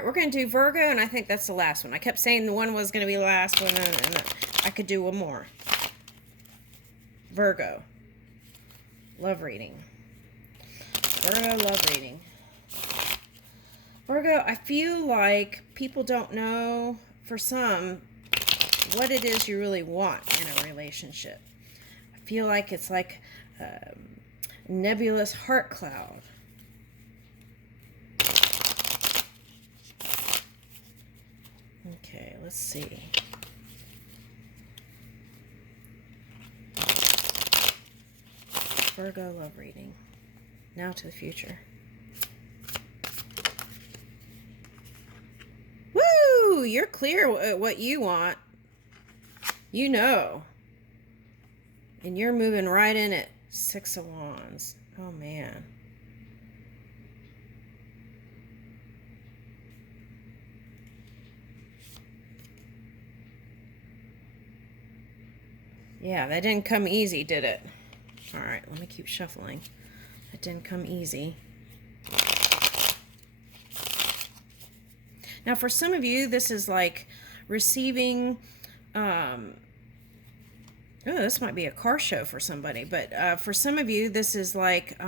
right, we're going to do Virgo, and I think that's the last one. I kept saying the one was going to be the last one, and I could do one more. Virgo. Love reading. Virgo love reading. Virgo, I feel like people don't know, for some, what it is you really want in a relationship. I feel like it's like a nebulous heart cloud. Okay, let's see. Virgo love reading. Now to the future. Woo! You're clear what you want. You know. And you're moving right in it. Six of Wands. Oh, man. Yeah, that didn't come easy, did it? All right, let me keep shuffling. That didn't come easy. Now, for some of you, this is like receiving... Oh, this might be a car show for somebody, but for some of you, this is like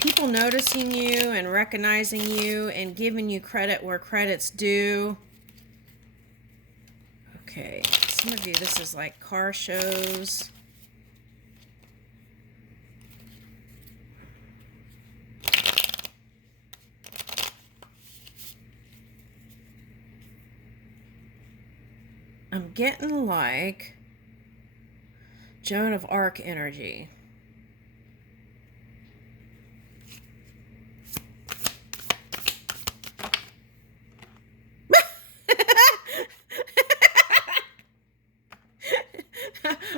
people noticing you and recognizing you and giving you credit where credit's due. Okay, some of you, this is like car shows. I'm getting like Joan of Arc energy.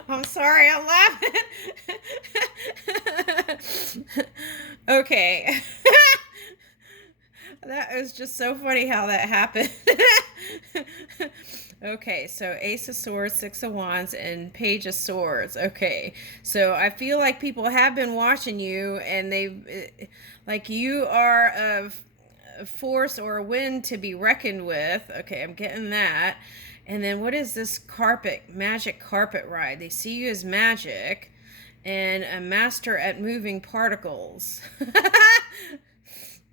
I'm sorry, I'm laughing. Okay. That was just so funny how that happened. Okay, so Ace of Swords, Six of Wands, and Page of Swords. Okay, so I feel like people have been watching you, and like you are a force or a wind to be reckoned with. Okay, I'm getting that. And then what is this magic carpet ride? They see you as magic and a master at moving particles.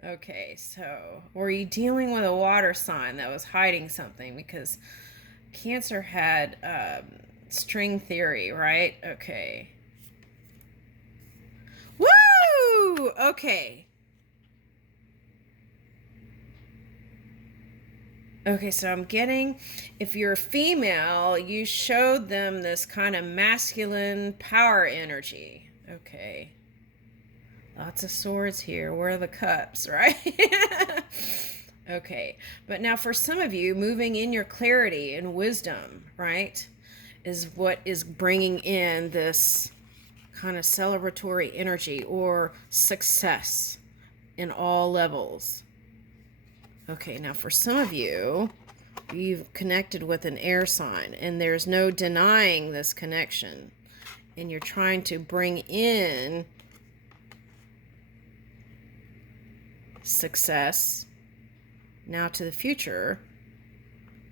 Okay, so were you dealing with a water sign that was hiding something? Because Cancer had string theory, right? Okay. Woo! Okay. Okay, so I'm getting, if you're a female, you showed them this kind of masculine power energy. Okay. Lots of swords here. Where are the cups, right? Okay. But now for some of you, moving in your clarity and wisdom, right, is what is bringing in this kind of celebratory energy or success in all levels. Okay, now for some of you, you've connected with an air sign, and there's no denying this connection. And you're trying to bring in success now to the future,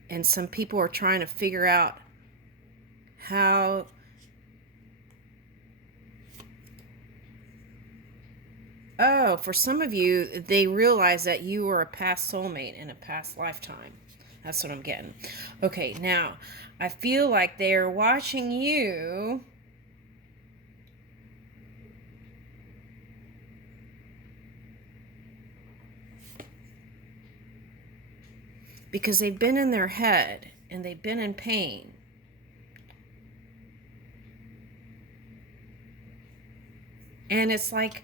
and some people are trying to figure out how for some of you, they realize that you were a past soulmate in a past lifetime. That's what I'm getting. Okay, now I feel like they're watching you because they've been in their head and they've been in pain. And it's like,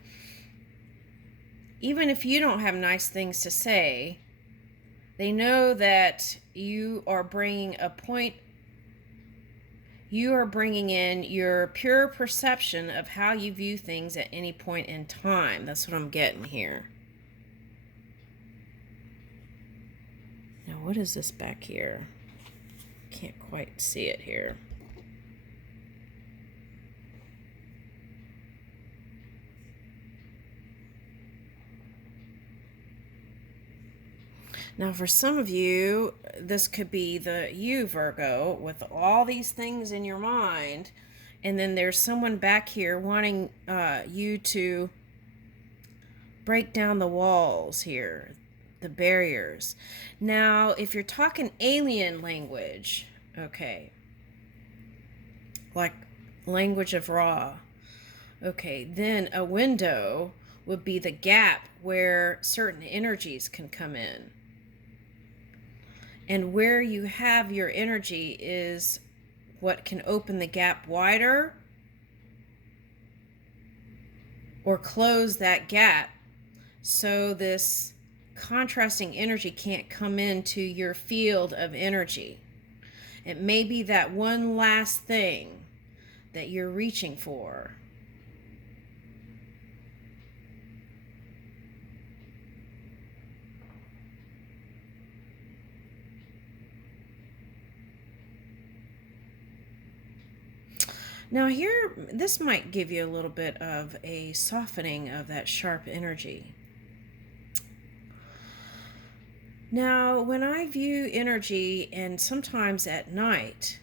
even if you don't have nice things to say, they know that you are bringing in your pure perception of how you view things at any point in time. That's what I'm getting here. Now, what is this back here? Can't quite see it here. Now, for some of you, this could be you, Virgo, with all these things in your mind, and then there's someone back here wanting you to break down the walls here, the barriers. Now, if you're talking alien language, okay, like language of Ra, okay, then a window would be the gap where certain energies can come in. And where you have your energy is what can open the gap wider or close that gap so this contrasting energy can't come into your field of energy. It may be that one last thing that you're reaching for. Now here, this might give you a little bit of a softening of that sharp energy. Now, when I view energy, and sometimes at night,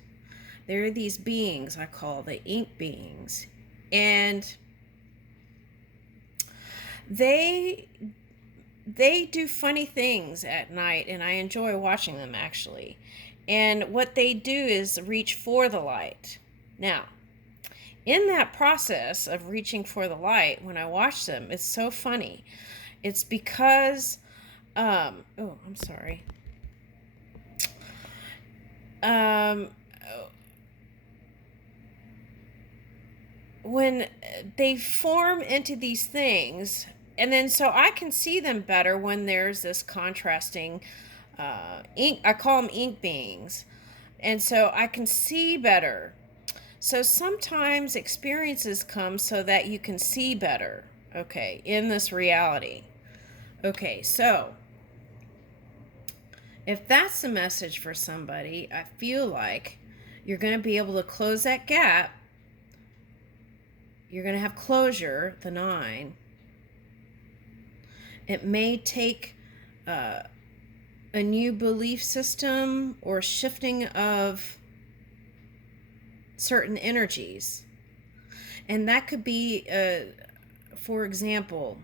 there are these beings I call the ink beings, and they do funny things at night, and I enjoy watching them actually. And what they do is reach for the light. Now, in that process of reaching for the light, when I watch them, it's so funny. It's because I'm sorry. When they form into these things, and then so I can see them better when there's this contrasting ink. I call them ink beings, and so I can see better. So sometimes experiences come so that you can see better, okay, in this reality. Okay, so if that's the message for somebody, I feel like you're going to be able to close that gap. You're going to have closure, the 9. It may take a new belief system or shifting of certain energies. And that could be, for example,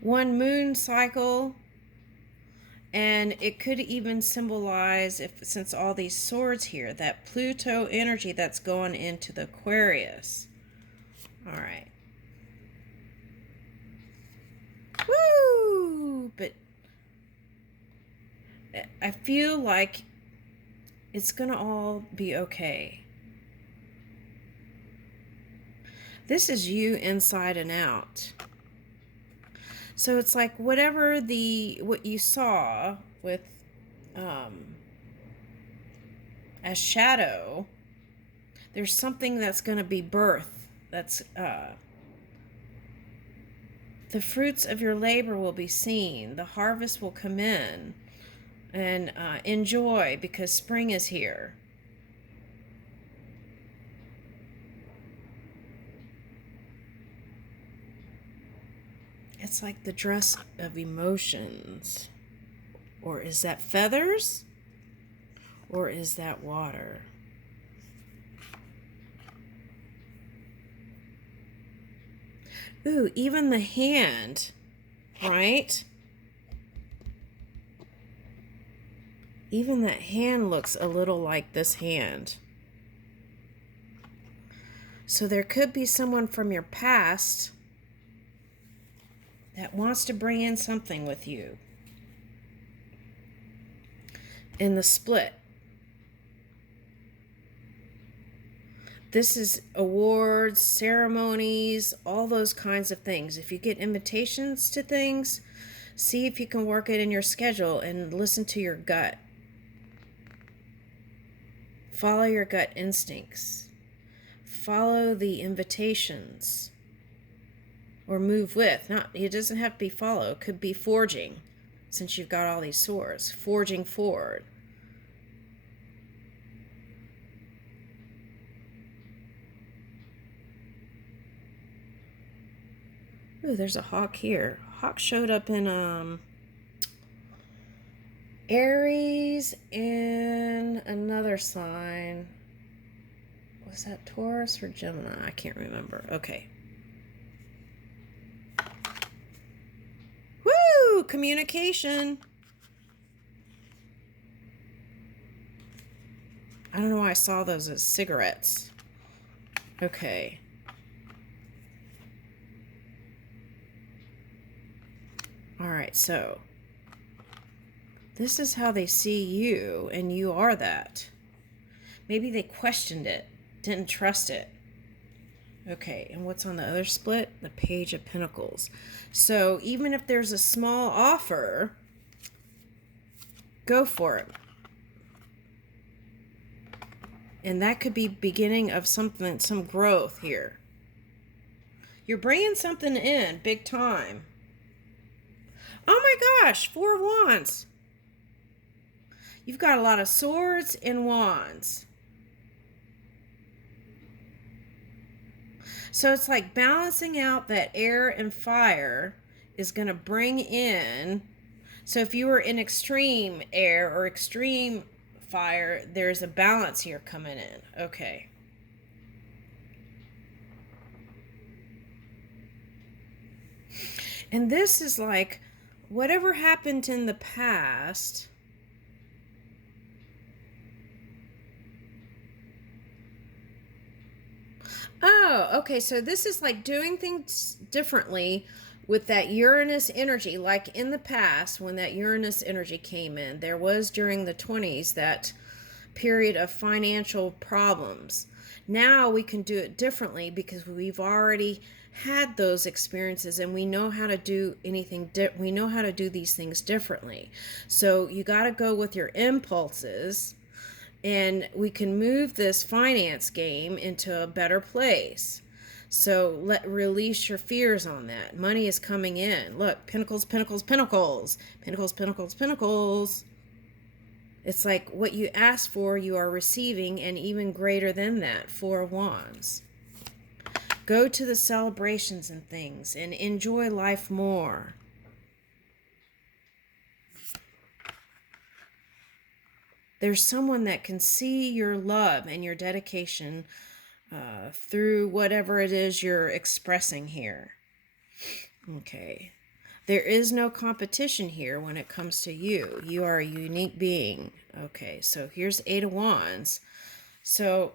one moon cycle, and it could even symbolize, since all these swords here, that Pluto energy that's going into the Aquarius. All right. Woo! But I feel like it's gonna all be okay. This is you inside and out. So it's like whatever what you saw with as shadow, there's something that's going to be birth. That's the fruits of your labor will be seen. The harvest will come in, and enjoy, because spring is here. It's like the dress of emotions. Or is that feathers? Or is that water? Ooh, even the hand, right? Even that hand looks a little like this hand. So there could be someone from your past that wants to bring in something with you in the split. This is awards, ceremonies, all those kinds of things. If you get invitations to things, see if you can work it in your schedule and listen to your gut. Follow your gut instincts. Follow the invitations. Or move with. It doesn't have to be follow. It could be forging, since you've got all these swords. Forging forward. Ooh, there's a hawk here. Hawk showed up in Aries and another sign. Was that Taurus or Gemini? I can't remember. Okay. Woo! Communication. I don't know why I saw those as cigarettes. Okay. All right, so this is how they see you, and you are that. Maybe they questioned it, didn't trust it. Okay, and what's on the other split? The Page of Pentacles. So even if there's a small offer, go for it. And that could be beginning of something, some growth here. You're bringing something in big time. Oh my gosh, Four of Wands. You've got a lot of swords and wands. So it's like balancing out that air and fire is going to bring in. So if you were in extreme air or extreme fire, there's a balance here coming in. Okay. And this is like whatever happened in the past. Oh, okay. So this is like doing things differently with that Uranus energy. Like in the past, when that Uranus energy came in, there was during the 20s that period of financial problems. Now we can do it differently because we've already had those experiences and we know how to do we know how to do these things differently. So you got to go with your impulses, and we can move this finance game into a better place. So release your fears on that. Money is coming in. Look, pentacles, pentacles, pentacles, pentacles, pentacles, pentacles. It's like what you ask for, you are receiving, and even greater than that, Four of Wands. Go to the celebrations and things and enjoy life more. There's someone that can see your love and your dedication through whatever it is you're expressing here. Okay. There is no competition here when it comes to you. You are a unique being. Okay, so here's Eight of Wands. So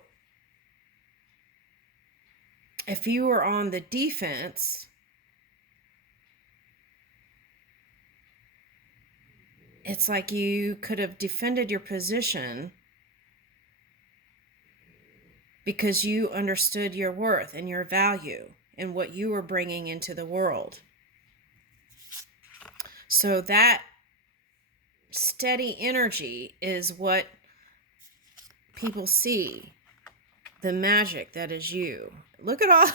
if you were on the defense, it's like you could have defended your position because you understood your worth and your value and what you were bringing into the world. So that steady energy is what people see, the magic that is you. Look at all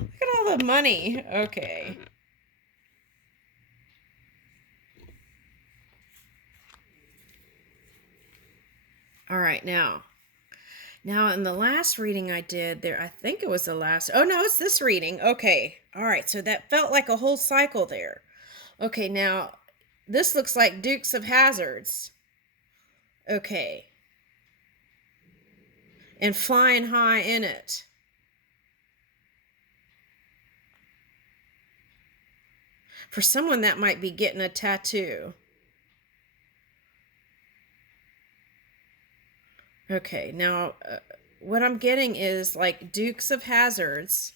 look at all the money. Okay. All right, now in the last reading I did there, I think it was the last, oh no, it's this reading. Okay. All right, so that felt like a whole cycle there. Okay, now this looks like Dukes of Hazards. Okay. And flying high in it. For someone that might be getting a tattoo. Okay, now what I'm getting is like Dukes of Hazards.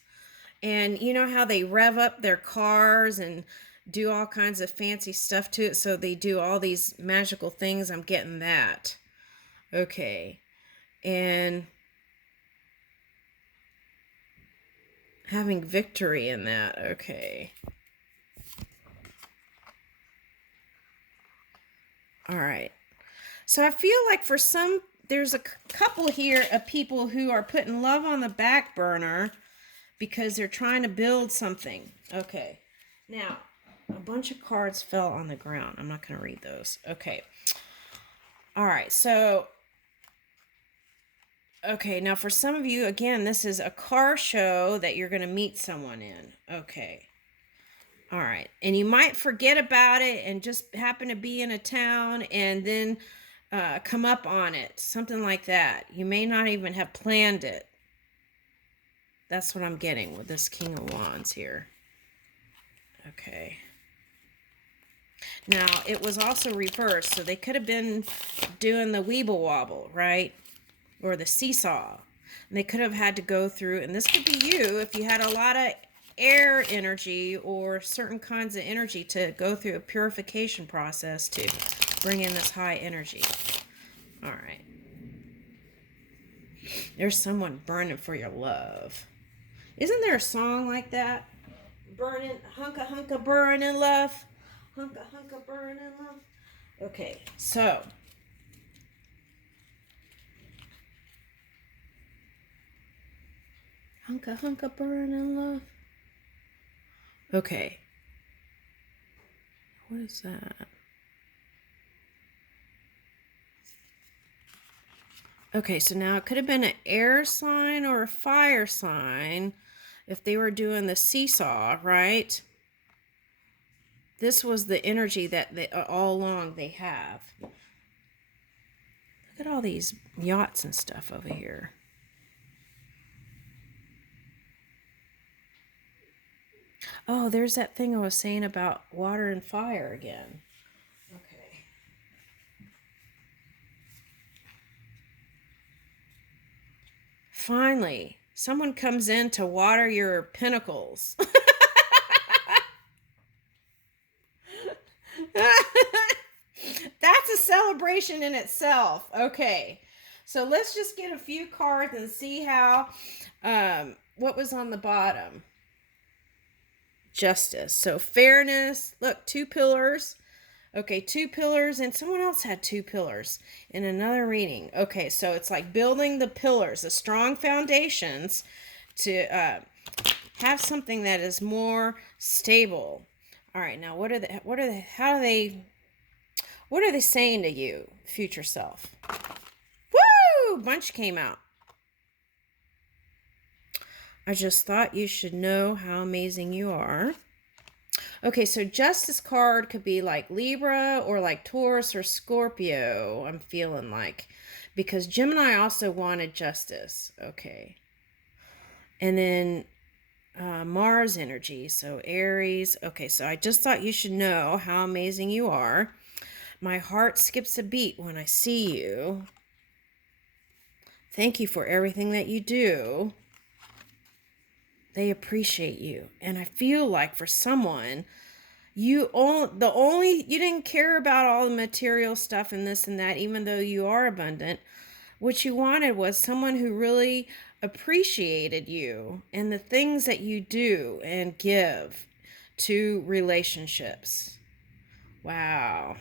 And you know how they rev up their cars and do all kinds of fancy stuff to it, so they do all these magical things. I'm getting that. Okay. And having victory in that. Okay. All right. So I feel like for some, there's a couple here of people who are putting love on the back burner because they're trying to build something. Okay. Now, a bunch of cards fell on the ground. I'm not going to read those. Okay. All right. So, Okay, now for some of you, again, this is a car show that you're going to meet someone in. Okay. All right. And you might forget about it and just happen to be in a town and then come up on it. Something like that. You may not even have planned it. That's what I'm getting with this King of Wands here. Okay. Now, it was also reversed, so they could have been doing the weeble wobble, right? Or the seesaw. And they could have had to go through, and this could be you if you had a lot of air energy or certain kinds of energy to go through a purification process to bring in this high energy. All right. There's someone burning for your love. Isn't there a song like that? Burning, hunka hunka burning love. Hunka hunka burning love. Okay, so hunka hunka burning love. Okay. What is that? Okay, so now it could have been an air sign or a fire sign if they were doing the seesaw, right? This was the energy that they, all along they have. Look at all these yachts and stuff over here. Oh, there's that thing I was saying about water and fire again. Okay. Finally, someone comes in to water your pinnacles. That's a celebration in itself. Okay. So let's just get a few cards and see how, what was on the bottom. Justice. So fairness. Look, 2 pillars. Okay, 2 pillars, and someone else had 2 pillars in another reading. Okay, so it's like building the pillars, the strong foundations to have something that is more stable. All right, now what are they saying to you, future self? Woo! Bunch came out. I just thought you should know how amazing you are. Okay, so Justice card could be like Libra or like Taurus or Scorpio, I'm feeling like. Because Gemini also wanted justice. Okay. And then Mars energy, so Aries. Okay, so I just thought you should know how amazing you are. My heart skips a beat when I see you. Thank you for everything that you do. They appreciate you. And I feel like for someone, you didn't care about all the material stuff and this and that, even though you are abundant. What you wanted was someone who really appreciated you and the things that you do and give to relationships. Wow.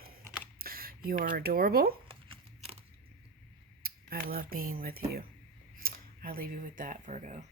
You are adorable. I love being with you. I leave you with that, Virgo.